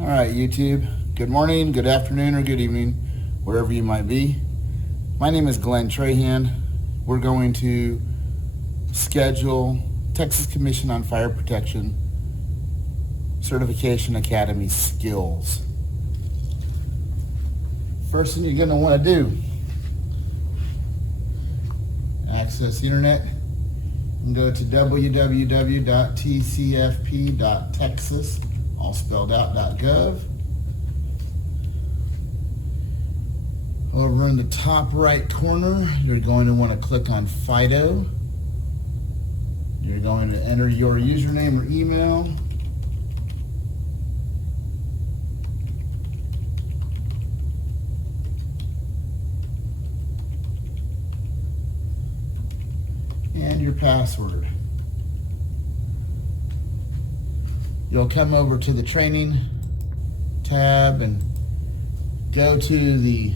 All right, YouTube. Good morning, good afternoon, or good evening, wherever you might be. My name is Glenn Trahan. We're going to schedule Texas Commission on Fire Protection Certification Academy skills. First thing you're going to want to do, access the internet and go to www.tcfp.texas, all spelled out, .gov. Over in the top right corner, you're going to want to click on FIDO. You're going to enter your username or email. And your password. You'll come over to the training tab and go to the,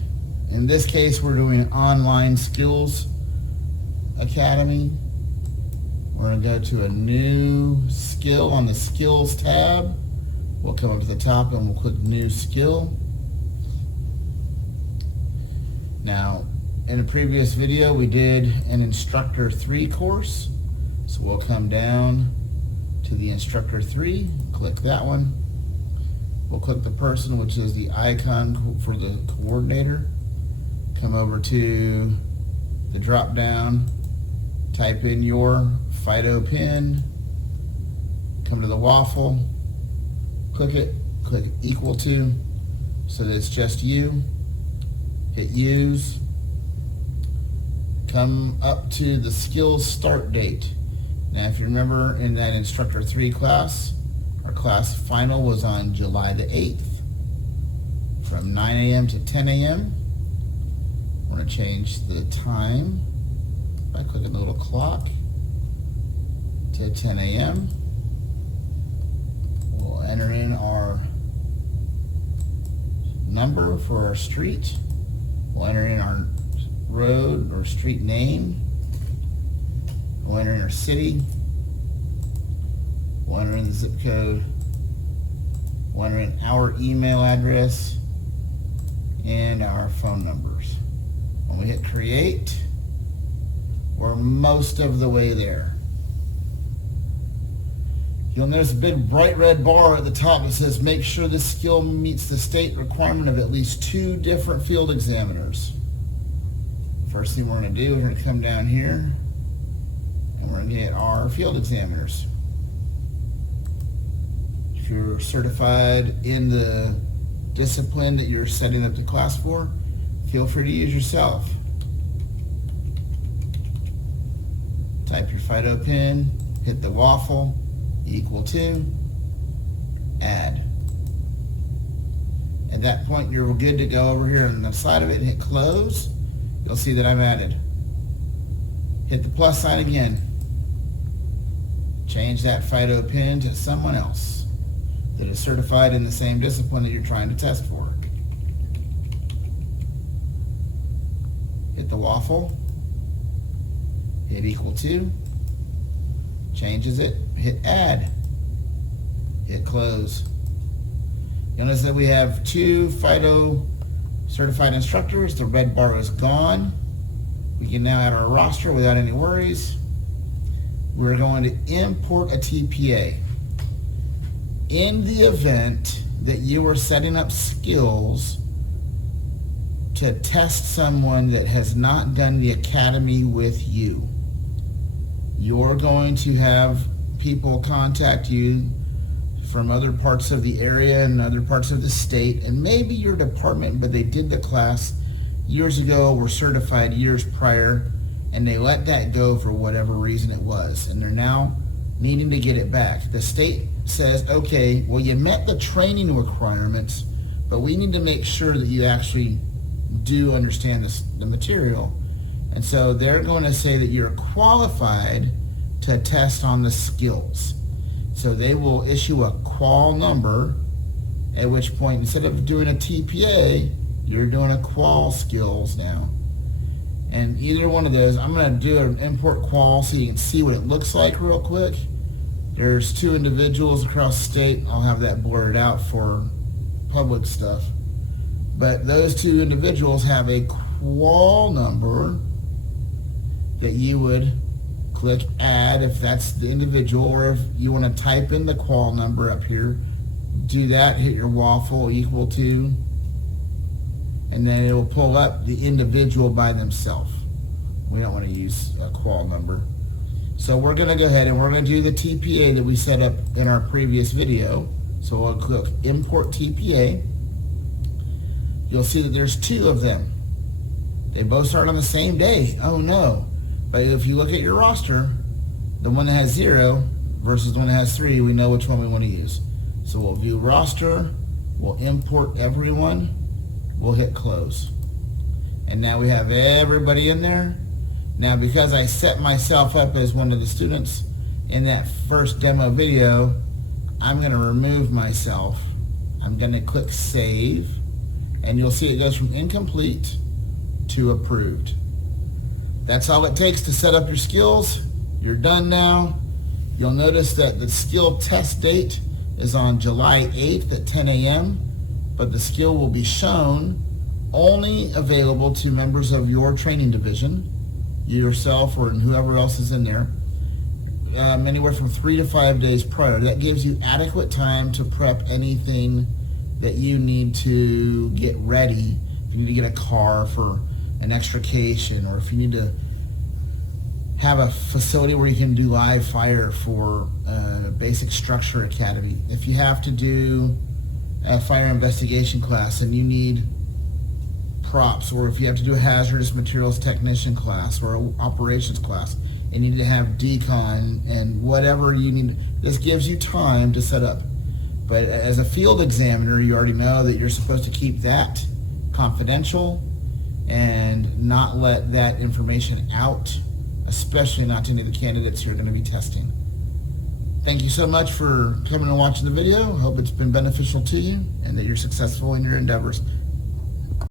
in this case we're doing an online skills academy. We're going to go to a new skill on the skills tab. We'll come up to the top and we'll click new skill. Now, in a previous video we did an instructor 3 course. So we'll come down to the instructor 3, click that one. We'll click the person, which is the icon for the coordinator. Come over to the drop down, type in your FIDO pin, come to the waffle, click it, click equal to, so that it's just you. Hit use. Come up to the skills start date. Now, if you remember in that instructor 3 class, our class final was on July the 8th from 9 a.m. to 10 a.m. We're going to change the time by clicking the little clock to 10 a.m. We'll enter in our number for our street. We'll enter in our road or street name. We'll enter in our city. We'll enter in the zip code. We'll enter in our email address and our phone numbers. When we hit create, we're most of the way there. You'll notice a big bright red bar at the top that says make sure this skill meets the state requirement of at least 2 different field examiners. First thing we're going to do is we're going to come down here and we're going to get our field examiners. If you're certified in the discipline that you're setting up the class for, feel free to use yourself. Type your FIDO pin, hit the waffle, equal to, add. At that point, you're good to go over here on the side of it and hit close. You'll see that I'm added. Hit the plus sign again. Change that FIDO pin to someone else that is certified in the same discipline that you're trying to test for. Hit the waffle. Hit equal to. Changes it. Hit add. Hit close. You'll notice that we have 2 FIDO certified instructors. The red bar is gone. We can now add our roster without any worries. We're going to import a TPA. In the event that you are setting up skills to test someone that has not done the academy with you, you're going to have people contact you from other parts of the area and other parts of the state, and maybe your department, but they did the class years ago, were certified years prior, and they let that go for whatever reason it was, and they're now needing to get it back. The state says, okay, well, you met the training requirements, but we need to make sure that you actually do understand the material. And so they're going to say that you're qualified to test on the skills. So they will issue a qual number, at which point, instead of doing a TPA, you're doing a qual skills now. And either one of those, I'm going to do an import qual so you can see what it looks like real quick. There's 2 individuals across the state. I'll have that blurred out for public stuff. But those two individuals have a qual number that you would click add if that's the individual, or if you want to type in the qual number up here, do that, hit your waffle equal to, and then it will pull up the individual by themselves. We don't want to use a qual number. So we're going to go ahead and we're going to do the TPA that we set up in our previous video. So we'll click import TPA. You'll see that there's two of them. They both start on the same day. Oh no. But if you look at your roster, the one that has 0 versus the one that has 3, we know which one we want to use. So we'll view roster, we'll import everyone, we'll hit close. And now we have everybody in there. Now because I set myself up as one of the students in that first demo video, I'm going to remove myself. I'm going to click save, and you'll see it goes from incomplete to approved. That's all it takes to set up your skills. You're done now. You'll notice that the skill test date is on July 8th at 10 a.m., but the skill will be shown only available to members of your training division, you yourself or whoever else is in there, anywhere from 3 to 5 days prior. That gives you adequate time to prep anything that you need to get ready. If you need to get a car for an extrication, or if you need to have a facility where you can do live fire for Basic Structure Academy. If you have to do a fire investigation class and you need props, or if you have to do a hazardous materials technician class or an operations class and you need to have decon and whatever you need, this gives you time to set up. But as a field examiner, you already know that you're supposed to keep that confidential and not let that information out, especially not to any of the candidates you're going to be testing. Thank you so much for coming and watching the video. Hope it's been beneficial to you and that you're successful in your endeavors.